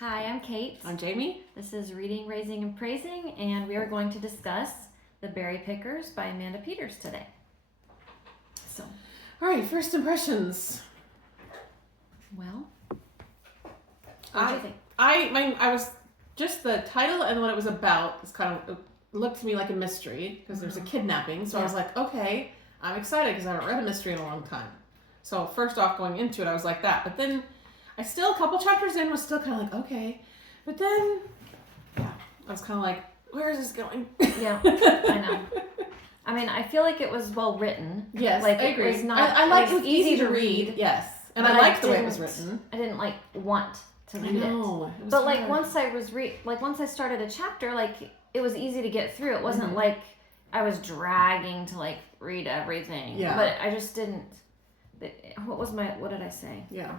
Hi, I'm Kate. I'm Jamie. This is Reading, Raising, and Praising, and we are going to discuss The Berry Pickers by Amanda Peters today. So, all right, first impressions. Well, what do you think? I was just the title and what it was about is kind of, it looked to me like a mystery because there's a kidnapping. So I was like, okay, I'm excited because I haven't read a mystery in a long time. So first off, going into it, I was like that. But then I still, a couple chapters in, was still kind of like, okay. But then, I was kind of like, where is this going? Yeah, I know. I mean, I feel like it was well written. Yes, like I agree. It was not. I like it was easy to read. Yes, and I liked the way it was written. I didn't want to read it. But like once I started a chapter, like it was easy to get through. It wasn't like I was dragging to like read everything. Yeah. But I just didn't. What did I say? Yeah.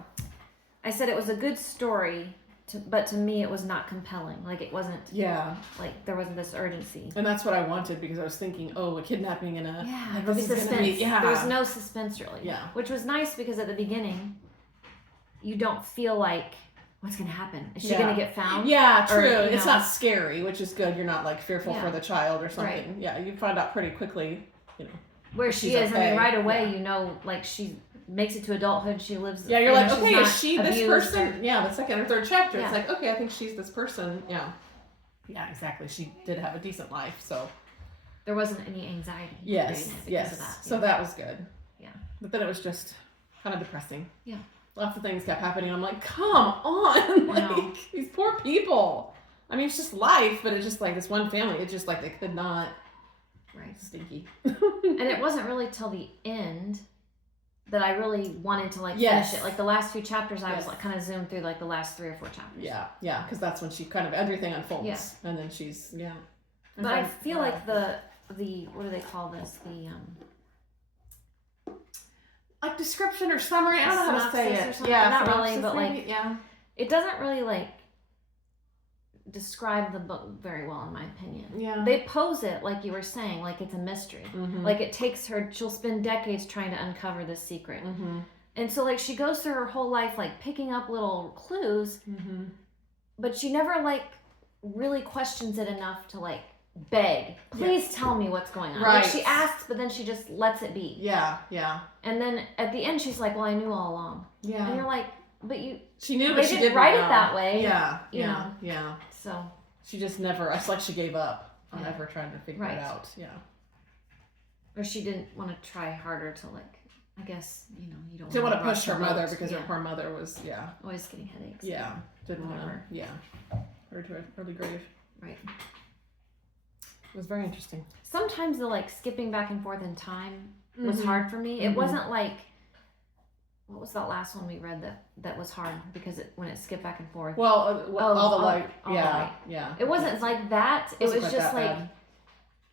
I said it was a good story, but to me it was not compelling. Like it wasn't. Yeah. Like there wasn't this urgency. And that's what I wanted because I was thinking, a kidnapping and the suspense. There was no suspense really. Yeah. Which was nice because at the beginning, you don't feel like what's gonna happen. Is she gonna get found? Yeah, true. Or, it's not scary, which is good. You're not like fearful for the child or something. Right. Yeah, you find out pretty quickly, where she is. Okay. I mean, right away, like she makes it to adulthood. She lives. Yeah, you're like, okay, is she this person? Or... Yeah, the second or third chapter, it's like, okay, I think she's this person. Yeah. Yeah, exactly. She did have a decent life, so. There wasn't any anxiety. Yes, because of that. So that was good. Yeah. But then it was just kind of depressing. Yeah. Lots of things kept happening. I'm like, come on. Like, these poor people. I mean, it's just life, but it's just like this one family. It's just like they could not. Right. Stinky. And it wasn't really till the end that I really wanted to finish it. Like the last few chapters, I was like kind of zoomed through like the last 3 or 4 chapters. Yeah, because that's when she kind of everything unfolds. Yeah. And then she's But I feel like the what do they call this? Like description or summary. I don't know how to say it. Yeah, not really, but it doesn't really describe the book very well in my opinion. Yeah. They pose it like you were saying, like it's a mystery. Mm-hmm. Like it takes her, she'll spend decades trying to uncover this secret. Mm-hmm. And so like she goes through her whole life picking up little clues, but she never really questions it enough to beg, please tell me what's going on. Right. Like she asks, but then she just lets it be. Yeah. And then at the end she's like, well, I knew all along. Yeah. And you're like, but she knew, but she didn't write it that way. Yeah. You know. Yeah. So she just never. It's like she gave up on ever trying to figure it out. Yeah. Or she didn't want to try harder to I guess you don't. Didn't want to push her mother because her poor mother was always getting headaches. Yeah. Didn't want to. Her to an early grave. Right. It was very interesting. Sometimes the skipping back and forth in time was hard for me. It wasn't what was that last one we read that was hard because when it skipped back and forth? Well, all the light. Yeah. It wasn't like that. It was just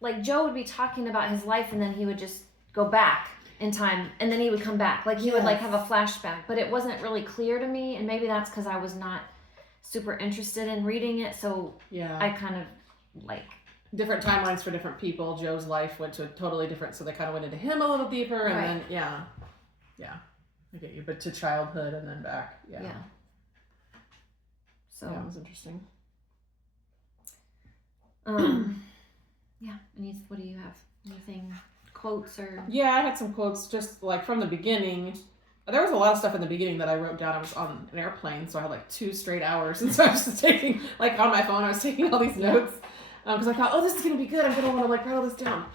like Joe would be talking about his life and then he would just go back in time and then he would come back. Like he would have a flashback, but it wasn't really clear to me, and maybe that's because I was not super interested in reading it. So I kind of different timelines for different people. Joe's life went to a totally different, so they kind of went into him a little deeper, and then yeah, I get you. But to childhood and then back, yeah. So that was interesting. Yeah. What do you have? Anything? Quotes or? Yeah, I had some quotes just from the beginning. There was a lot of stuff in the beginning that I wrote down. I was on an airplane, so I had 2 straight hours, and so I was just taking on my phone. I was taking all these notes. Because I thought, this is going to be good. I'm going to want to write all this down.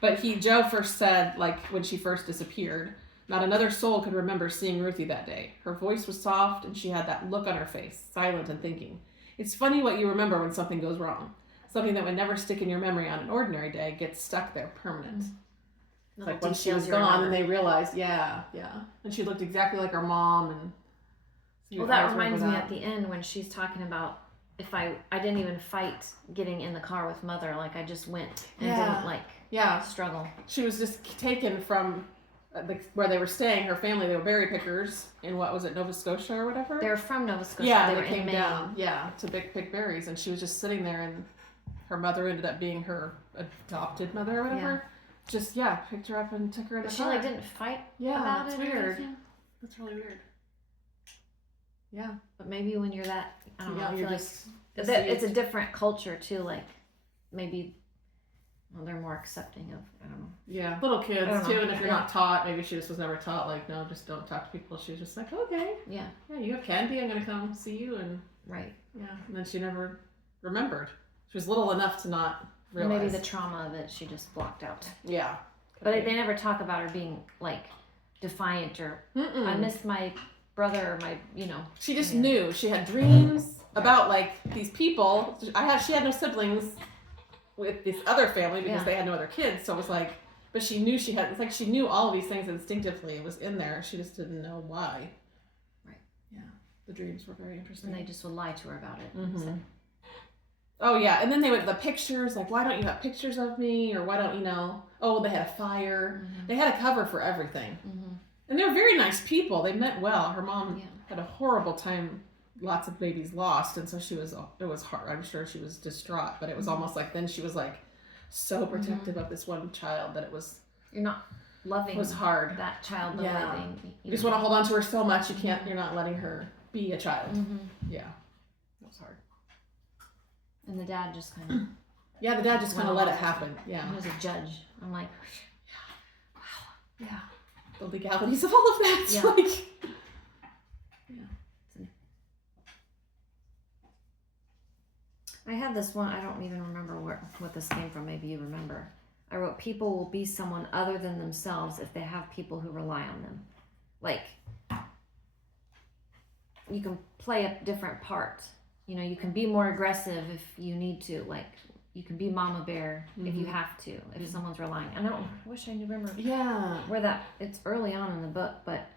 But Joe first said, when she first disappeared, not another soul could remember seeing Ruthie that day. Her voice was soft, and she had that look on her face, silent and thinking. It's funny what you remember when something goes wrong. Something that would never stick in your memory on an ordinary day gets stuck there permanent. It's like when she was gone, and they realized, and she looked exactly like her mom. And that reminds me at the end when she's talking about, if I didn't even fight getting in the car with Mother, I just went and didn't struggle. She was just taken from where they were staying. Her family, they were berry pickers in Nova Scotia or whatever. They're from Nova Scotia. Yeah, they were came in Maine. down. Yeah, to pick berries, and she was just sitting there, and her mother ended up being her adopted mother or whatever. Yeah. Just picked her up and took her in the car. She didn't fight. Yeah, about that's it weird. That's really weird. Yeah. But maybe when you're that, I don't know, I feel like it's a different culture too. Like maybe they're more accepting of, I don't know. Yeah, little kids too. And if you're not taught, maybe she just was never taught. Like, no, just don't talk to people. She was just like, okay, yeah, you have candy. I'm gonna come see you, and yeah. And then she never remembered. She was little enough to not realize. Maybe the trauma of it she just blocked out. Yeah. But they never talk about her being like defiant or I missed my brother or my, She just knew. She had dreams about like these people. She had no siblings with this other family because they had no other kids. So it was like, but she knew it's like she knew all of these things instinctively. It was in there. She just didn't know why. Right. Yeah. The dreams were very interesting. And they just would lie to her about it. Mm-hmm. Oh yeah, and then the pictures, like, why don't you have pictures of me, or why don't they had a fire. Mm-hmm. They had a cover for everything. Mm-hmm. And they were very nice people. They meant well. Her mom had a horrible time, lots of babies lost, and so it was hard. I'm sure she was distraught, but it was almost like then she was like so protective of this one child that it was... You're not loving it was hard. That child the way they... You just want to hold on to her so much, you're not letting her be a child. Mm-hmm. Yeah. That was hard. And the dad just kind of... Yeah, the dad just kind of let it happen. Yeah. He was a judge. I'm like... Wow. Yeah. The legalities of all of that. Yeah. Like... Yeah. I have this one, I don't even remember what this came from. Maybe you remember. I wrote, people will be someone other than themselves if they have people who rely on them. Like, you can play a different part. You can be more aggressive if you need to. Like, you can be mama bear if you have to, if someone's relying. And I wish I knew, remember where it's early on in the book, but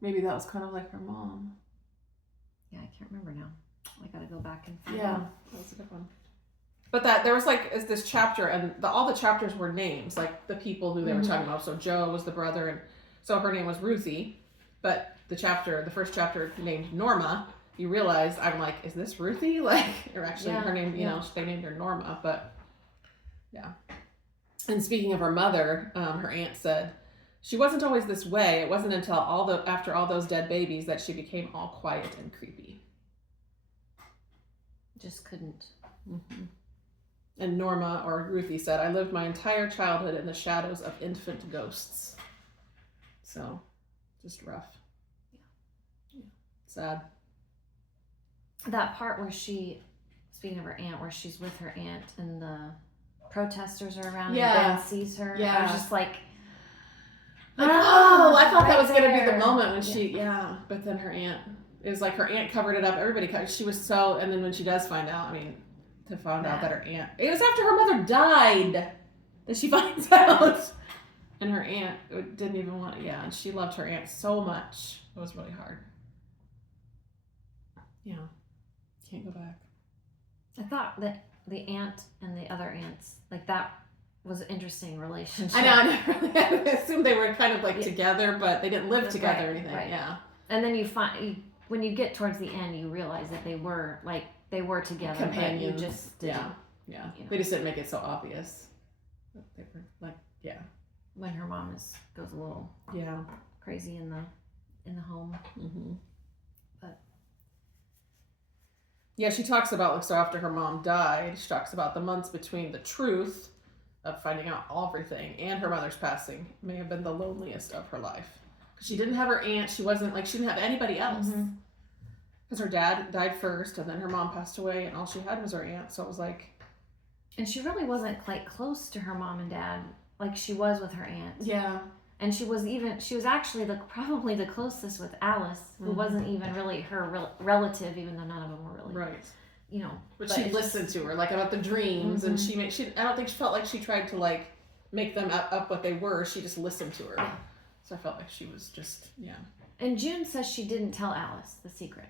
maybe that was kind of like her mom. Yeah, I can't remember now. I gotta go back and find out. That was a good one. But there was this chapter, and all the chapters were names, like the people who they were talking about. So Joe was the brother, and so her name was Ruthie. But the first chapter named Norma. You realize, I'm like, is this Ruthie? Like, or actually her name, they named her Norma, but yeah. And speaking of her mother, her aunt said, she wasn't always this way. It wasn't until after all those dead babies that she became all quiet and creepy. Just couldn't. Mm-hmm. And Norma, or Ruthie, said, I lived my entire childhood in the shadows of infant ghosts. So, just rough. Yeah. Sad. That part where speaking of her aunt, where she's with her aunt and the protesters are around and Ben sees her. I was just like, I thought that was going to be the moment when but then her aunt, it was like her aunt covered it up. Everybody covered, she was and then when she does find out, to find out that her aunt, it was after her mother died that she finds out. And her aunt didn't even want it. Yeah, and she loved her aunt so much. It was really hard. Yeah. Can't go back. I thought that the aunt and the other aunts, like, that was an interesting relationship. I know. I assumed they were kind of like together, but they didn't live together or anything. Right. Yeah. And then when you get towards the end, you realize that they were together. Companions. But you just didn't. Yeah. They just didn't make it so obvious. They were like, when her mom goes a little crazy in the home. Mm-hmm. Yeah, she talks about, so after her mom died, she talks about the months between the truth of finding out everything and her mother's passing may have been the loneliest of her life. Because she didn't have her aunt, she didn't have anybody else. Because her dad died first, and then her mom passed away, and all she had was her aunt, so it was like... And she really wasn't, like, close to her mom and dad like she was with her aunt. Yeah. And she was actually probably the closest with Alice, who wasn't even really her relative, even though none of them were really. Right. But she listened to her, like, about the dreams, and I don't think she felt like she tried to, like, make them up what they were. She just listened to her. Yeah. So I felt like she was just, And June says she didn't tell Alice the secret.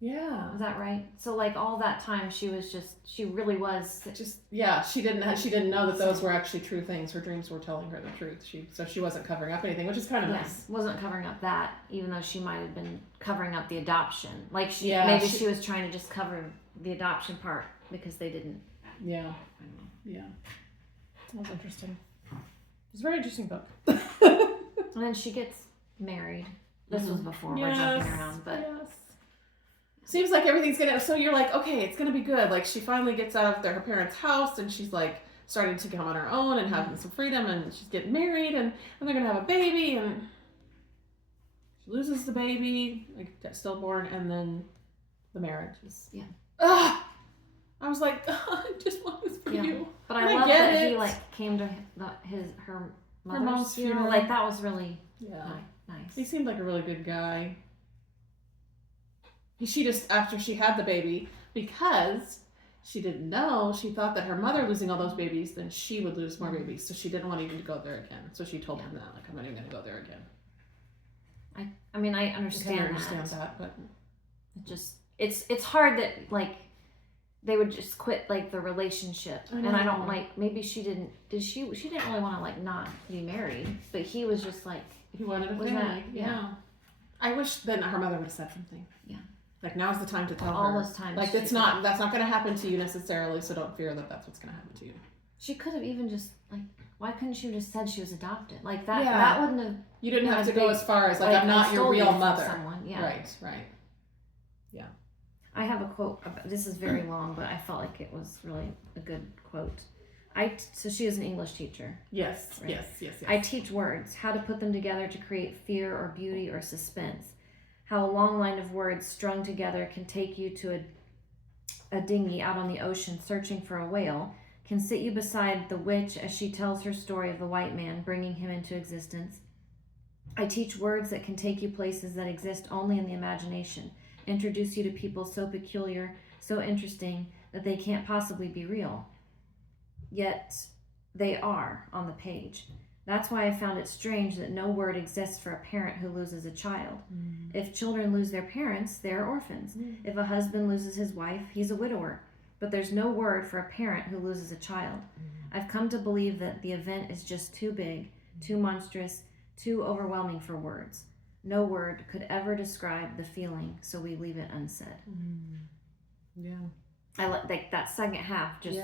Yeah. Is that right? So, like, all that time she really was she didn't know that those were actually true things. Her dreams were telling her the truth. So she wasn't covering up anything, which is kind of nice. Wasn't covering up that, even though she might have been covering up the adoption. Like, she was trying to just cover the adoption part because they didn't. Yeah. Yeah. That was interesting. It's a very interesting book. And then she gets married. This was before we're jumping around, but seems like everything's gonna. So you're like, okay, it's gonna be good. Like she finally gets out of her parents' house, and she's like starting to come on her own and having some freedom, and she's getting married, and they're gonna have a baby, and she loses the baby, like stillborn, and then the marriage is I was like, I just want this for you. But I love that he like came to her mother's funeral. Like that was really nice. He seemed like a really good guy. She just, after she had the baby, because she didn't know, she thought that her mother losing all those babies, then she would lose more babies. So she didn't want even to go there again. So she told him that, like, I'm not even going to go there again. I mean, I understand that, but it just, it's hard that, like, they would just quit, like, the relationship. And I don't, like, maybe she didn't really want to, like, not be married. But he was just, like, he wanted a family. Yeah. I wish then her mother would have said something. Yeah. Like, now's the time to tell her. All those times. Like, that's not going to happen to you necessarily, so don't fear that that's what's going to happen to you. She could have even just, like, why couldn't she have just said she was adopted? Like, that wouldn't have... You didn't have to go as far as, like I'm not your real mother. Someone. Yeah. Right. Yeah. I have a quote. This is very long, but I felt like it was really a good quote. So she is an English teacher. Yes, right? Yes. I teach words, how to put them together to create fear or beauty or suspense. How a long line of words strung together can take you to a dinghy out on the ocean searching for a whale, can sit you beside the witch as she tells her story of the white man bringing him into existence. I teach words that can take you places that exist only in the imagination, introduce you to people so peculiar, so interesting, that they can't possibly be real. Yet they are on the page. That's why I found it strange that no word exists for a parent who loses a child. If children lose their parents, they are orphans. If a husband loses his wife, he's a widower. But there's no word for a parent who loses a child. I've come to believe that the event is just too big, too monstrous, too overwhelming for words. No word could ever describe the feeling, so we leave it unsaid. Yeah. I like that second half. Just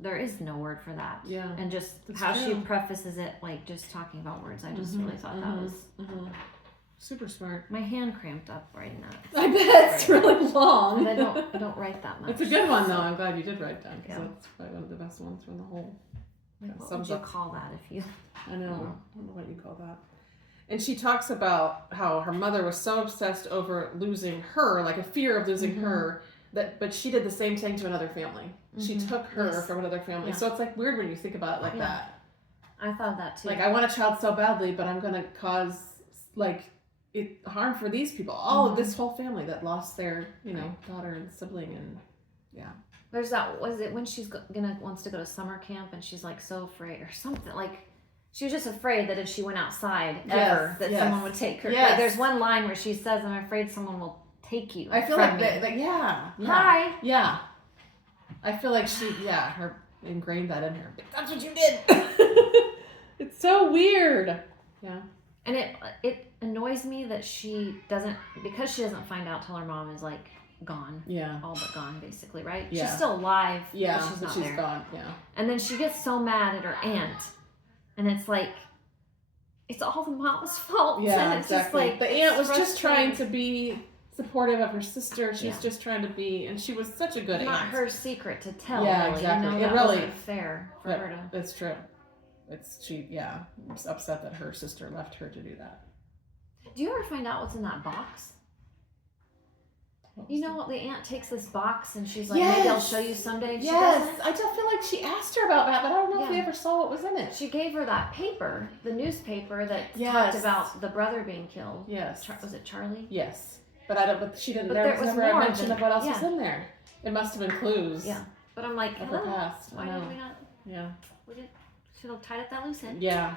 there is no word for that. Yeah, and just how she prefaces it, like just talking about words. I just really thought that was super smart. My hand cramped up writing that. I bet it's really long. But I don't write that much. It's a good one though. I'm glad you did write down because that's probably one of the best ones from the whole. What would you call that if you? I know. I don't know what you call that. And she talks about how her mother was so obsessed over losing her, like a fear of losing her. But she did the same thing to another family. She took her from another family. So it's like weird when you think about it like that. I thought that too. Like I want a child so badly, but I'm gonna cause like harm for these people. All of this whole family that lost their daughter and sibling and There's that. Was it when she's wants to go to summer camp and she's like so afraid or something like. She was just afraid that if she went outside ever, that someone would take her. Like there's one line where she says, "I'm afraid someone will take you." I feel like Hi. Yeah. I feel like her ingrained that in her. That's what you did. It's so weird. Yeah. And it annoys me that she doesn't find out till her mom is like gone. Yeah. All but gone, basically, right? Yeah. She's still alive. Yeah. But she's not there. Gone. Yeah. And then she gets so mad at her aunt, and it's like. It's all the mom's fault. Yeah, and it's exactly. Just like, the aunt was just trying to be supportive of her sister. She's just trying to be, and she was such a good aunt. Not her secret to tell. Yeah, really. exactly. That wasn't fair for her to. That's true. Was upset that her sister left her to do that. Do you ever find out what's in that box? You know what? The aunt takes this box and she's like, maybe I'll show you someday. Yes, I just feel like she asked her about that, but I don't know if we ever saw what was in it. She gave her that paper, the newspaper that talked about the brother being killed. Yes. Was it Charlie? Yes, but I don't. But she didn't. There was never a mention of what else was in there. It must have been clues. Yeah, but I'm like, of her past. Why did we not? Yeah. We should have tied up that loose end. Yeah.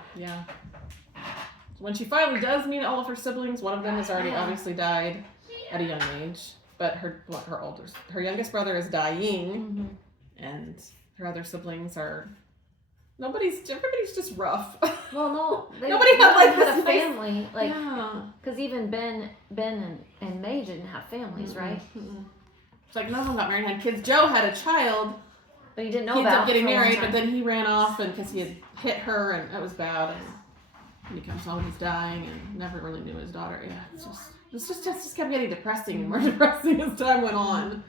When she finally does meet all of her siblings, one of them has already obviously died at a young age. But her youngest brother is dying, and her other siblings are. Everybody's just rough. Well, no, nobody had a family, because even Ben and May didn't have families, right? It's like none of them got married and had kids. Joe had a child, but he didn't know he about. He ended up getting married, but then he ran off, and because he had hit her, and that was bad. And And he comes home, he's dying, and never really knew his daughter. Yeah, it's just kept getting depressing and more depressing as time went on.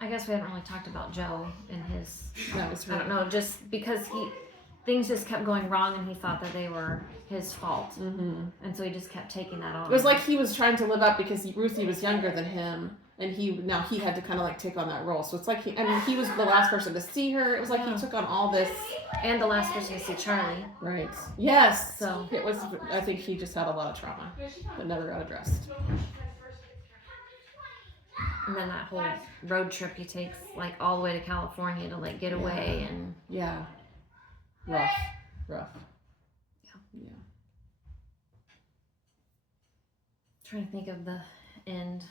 I guess we haven't really talked about Joe and his. That was I don't know, just because things just kept going wrong, and he thought that they were his fault, and so he just kept taking that on. It was like he was trying to live up because Ruthie was younger than him, and he had to kind of like take on that role. So it's like he was the last person to see her. It was like he took on all this, and the last person to see Charlie. Right. Yes. So it was. I think he just had a lot of trauma that never got addressed. And then that whole road trip he takes, like all the way to California to like get away and rough. Yeah. Trying to think of the end.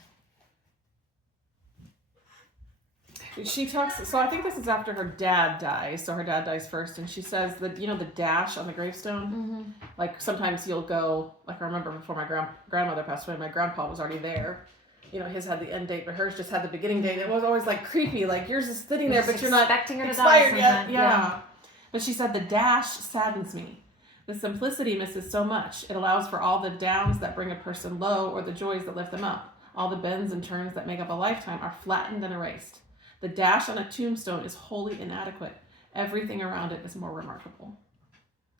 She talks, so I think this is after her dad dies. So her dad dies first, and she says that, the dash on the gravestone, like sometimes you'll go, like I remember before my grandmother passed away, my grandpa was already there. His had the end date, but hers just had the beginning date. It was always like creepy, like yours is sitting there, but you're not expecting her to expired die yet. Yeah. But she said the dash saddens me. The simplicity misses so much. It allows for all the downs that bring a person low or the joys that lift them up. All the bends and turns that make up a lifetime are flattened and erased. The dash on a tombstone is wholly inadequate. Everything around it is more remarkable.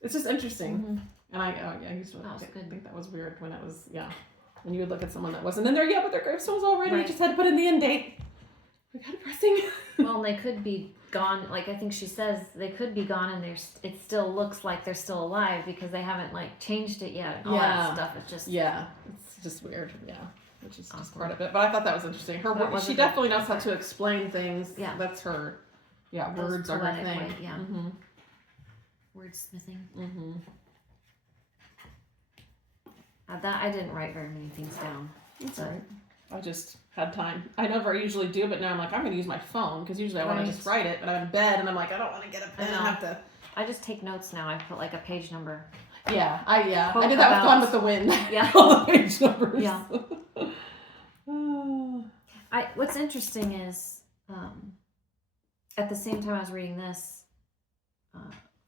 It's just interesting. And I used to think that was weird when it was, when you would look at someone that wasn't in there yet, but their gravestone was already, you just had to put in the end date. Like, how depressing. Well, and they could be gone, like I think she says, they could be gone and it still looks like they're still alive because they haven't like changed it yet. All that stuff is just... Yeah, it's just weird, which is just part of it. But I thought that was interesting. She definitely knows how to explain things. Yeah. That's her, words are her thing. Way, Wordsmithing. That I didn't write very many things down. That's all right. I just had time. I never usually do, but now I'm like, I'm going to use my phone because usually I want to just write it, but I'm in bed and I'm like, I don't want to get up and have to. I just take notes now. I put like a page number. I did that with Gone with the Wind. Yeah. All the page numbers. Yeah. What's interesting is, at the same time I was reading this,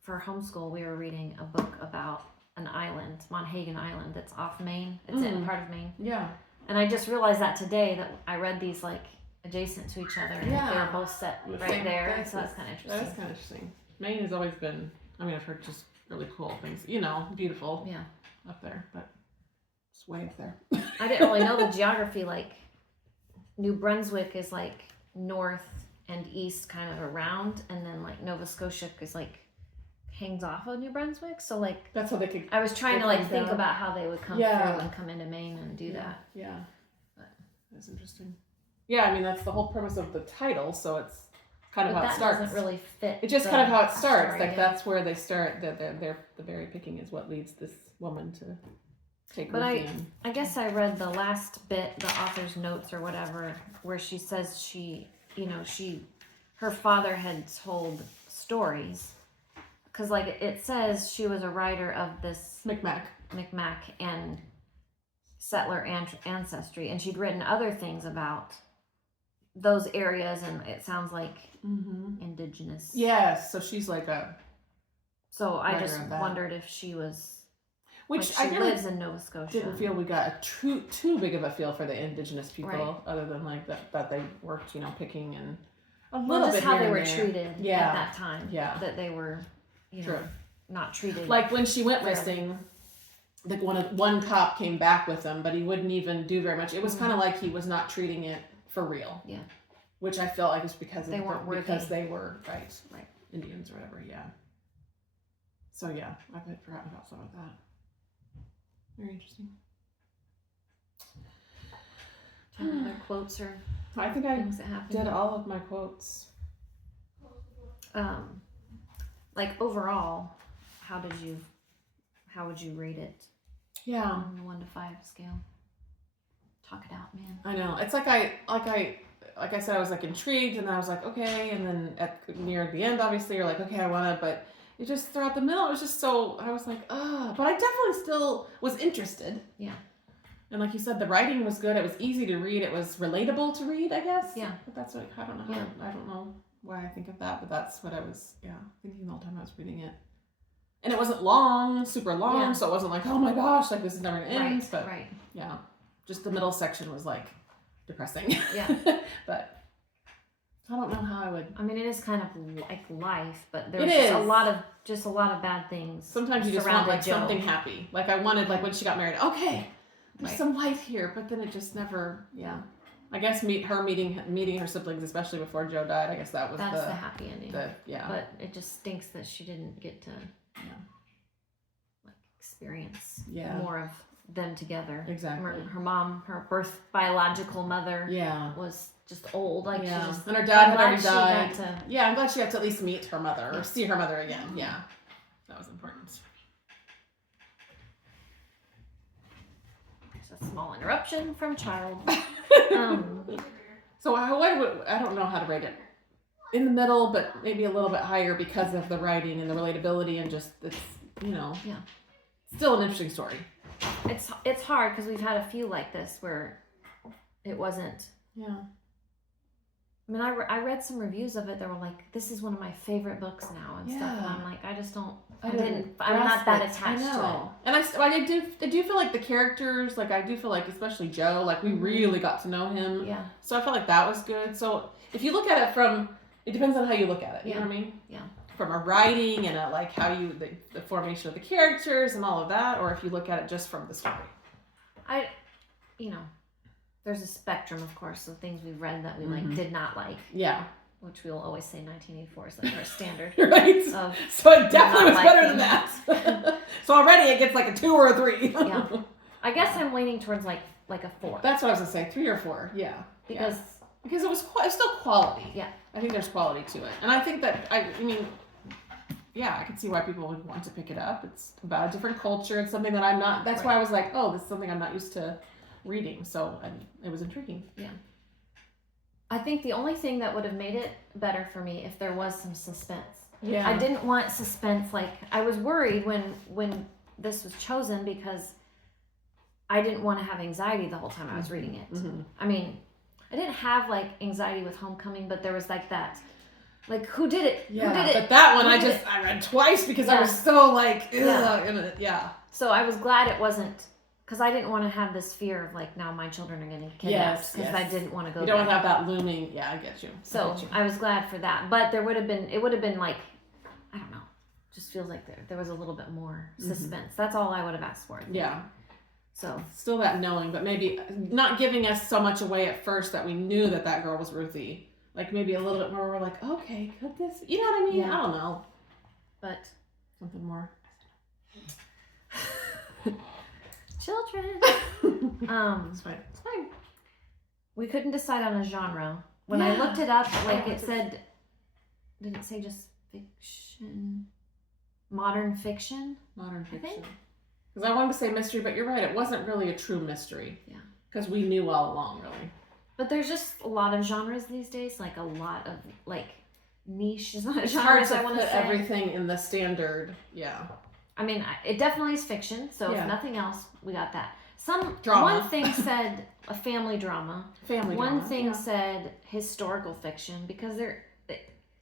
for homeschool, we were reading a book about an island, Monhegan Island, that's off Maine. It's in part of Maine. Yeah. And I just realized that today that I read these like adjacent to each other, and they were both set right there. So that's kind of interesting. That is kind of interesting. Maine has always been. I mean, I've heard just really cool things. Beautiful. Yeah. Up there, but it's way up there. I didn't really know the geography. Like New Brunswick is like north and east, kind of around, and then like Nova Scotia is like hangs off of New Brunswick, so like that's how they could. I was trying to like think about how they would come through and come into Maine and do that. Yeah, but that's interesting. Yeah, I mean that's the whole premise of the title, so it's kind of how it starts. That doesn't really fit. It's just kind of how it starts. Like that's where they start. The berry picking is what leads this woman to take. But I guess I read the last bit, the author's notes or whatever, where she says her father had told stories. Because, like, it says she was a writer of this... Micmac and settler ancestry. And she'd written other things about those areas, and it sounds like indigenous. Yes, so she's like a... So I just wondered if she was... Which like she lives in Nova Scotia. Didn't feel we got too big of a feel for the indigenous people, other than, like, that they worked, picking and... Just how they were treated at that time. Yeah. That they were... not treated like when she went missing. Like one cop came back with them, but he wouldn't even do very much. It was kind of like he was not treating it for real. Yeah, which I felt like was because they weren't because they were right Indians or whatever. Yeah. So yeah, I had forgotten about some of that. Very interesting. Other quotes or I think I did all of my quotes. Like overall, how would you rate it? Yeah. On the 1 to 5 scale. Talk it out, man. I know. It's like I said, I was like intrigued, and I was like, okay, and then near the end, obviously, you're like, okay, I want to, but it just throughout the middle, it was just so, I was like, but I definitely still was interested. Yeah. And like you said, the writing was good. It was easy to read. It was relatable to read, I guess. Yeah. But that's what, I don't know. I don't know why I think of that, but that's what I was, thinking the whole time I was reading it. And it wasn't long, super long, so it wasn't like, oh my gosh, like this is never gonna end. But yeah, just the middle section was like depressing. Yeah. But I don't know how I would. I mean, it is kind of like life, but there's It a lot of bad things. Sometimes you just want like something happy. Like I wanted, like when she got married, okay, there's some light here, but then it just never. Yeah. I guess meeting her siblings, especially before Joe died. I guess that's the happy ending. Yeah. But it just stinks that she didn't get to like experience more of them together. Exactly. Her mom, her biological mother, was just old. Like she just, and her dad had already died. I'm glad she got to at least meet her mother or see her mother again. Yeah, that was important. A small interruption from child. So I don't know how to rate it. In the middle, but maybe a little bit higher because of the writing and the relatability and just it's still an interesting story. It's hard because we've had a few like this where it wasn't. Yeah. I mean, I read some reviews of it that were like, "This is one of my favorite books now" and stuff, and I'm like, I just don't. I'm not that attached to it. And I do feel like the characters, like I do feel like especially Joe, like we really got to know him. Yeah. So I felt like that was good. So if you look at it it depends on how you look at it. You know what I mean? Yeah. From a writing and like how the formation of the characters and all of that, or if you look at it just from the story. There's a spectrum, of course, of things we've read that we did not like. Yeah. Which we will always say 1984 is like our standard. Right. So it definitely was better than that. So already it gets like a 2 or a 3. Yeah. I guess I'm leaning towards like a 4. That's what I was gonna say, 3 or 4. Yeah. Because it was still quality. Yeah. I think there's quality to it, and I think that I mean, I can see why people would want to pick it up. It's about a different culture. It's something that I'm not. That's why I was like, oh, this is something I'm not used to reading. So it was intriguing. Yeah. I think the only thing that would have made it better for me if there was some suspense. Yeah. I didn't want suspense. Like I was worried when this was chosen because I didn't want to have anxiety the whole time I was reading it. Mm-hmm. I mean, I didn't have like anxiety with Homecoming, but there was like that. Like, who did it? Yeah, who did it? But that one I read twice because I was so like, ugh, So I was glad it wasn't, because I didn't want to have this fear of like, now my children are getting kidnapped, because I didn't want to go You there. don't have that looming, I get you. So I was glad for that. But it would have been like, I don't know, just feels like there was a little bit more suspense. That's all I would have asked for. I think. Yeah. So. Still that knowing, but maybe not giving us so much away at first that we knew that girl was Ruthie. Like maybe a little bit more, we're like, okay, could this, you know what I mean? Yeah. I don't know. But. Something more. Children. It's fine. It's fine. We couldn't decide on a genre. When I looked it up, like it said, did it say just fiction? Modern fiction? Modern fiction. Because I wanted to say mystery, but you're right, it wasn't really a true mystery. Yeah. Because we knew all along, really. But there's just a lot of genres these days, like a lot of like niche genres. It's hard to put everything in the standard. Yeah. I mean, it definitely is fiction. So if nothing else, we got that. Some drama. One thing said a family drama. One thing said historical fiction because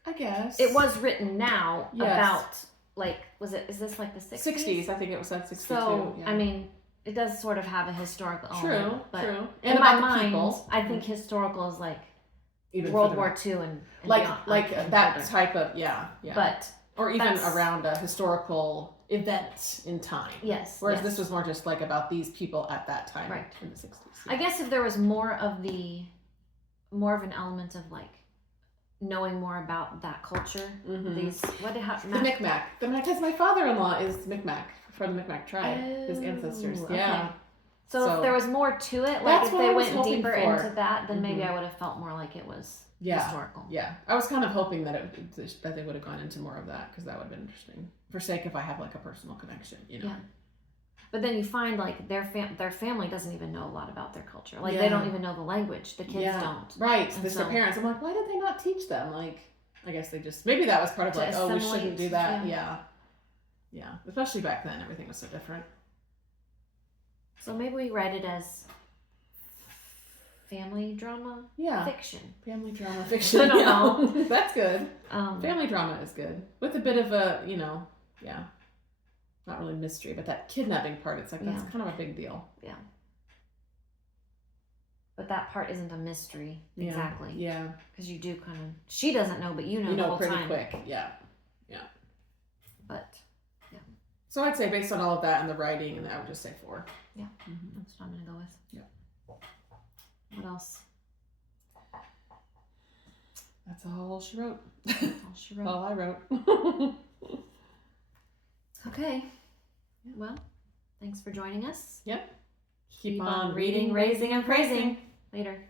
I guess it was written now about like is this like the 60s? 60s, I think it was said 62. So I mean. It does sort of have a historical element. True. And in my mind, I think historical is like even World War II and like beyond, like that older. Type of But or even around a historical event in time. Yes. Whereas this was more just like about these people at that time, right? In the 60s. I guess if there was more of an element of like knowing more about that culture, these the Micmac. Because my father-in-law is Micmac. From the Micmac tribe, his ancestors. Okay. Yeah. So if there was more to it, like if they went deeper into that, then maybe I would have felt more like it was historical. Yeah. I was kind of hoping that they would have gone into more of that because that would have been interesting. For sake if I have like a personal connection, you know. Yeah. But then you find like their family doesn't even know a lot about their culture. Like they don't even know the language. The kids don't. Right. So their parents. I'm like, why did they not teach them? Like, I guess they just maybe that was part of like, we shouldn't do that. Yeah, especially back then, everything was so different. So maybe we write it as family drama fiction. Family drama fiction. I don't know. That's good. Family drama is good. With a bit of a, not really mystery, but that kidnapping part, it's like, that's kind of a big deal. Yeah. But that part isn't a mystery. Exactly. Yeah. Because you do kind of, she doesn't know, but you know the whole pretty time. quick. Yeah. Yeah. But, yeah. So I'd say based on all of that and the writing, and I would just say 4. Yeah. That's what I'm going to go with. Yeah. What else? That's all she wrote. All she wrote. All I wrote. Okay. Well, thanks for joining us. Yep. Keep on reading, raising, and praising. Later.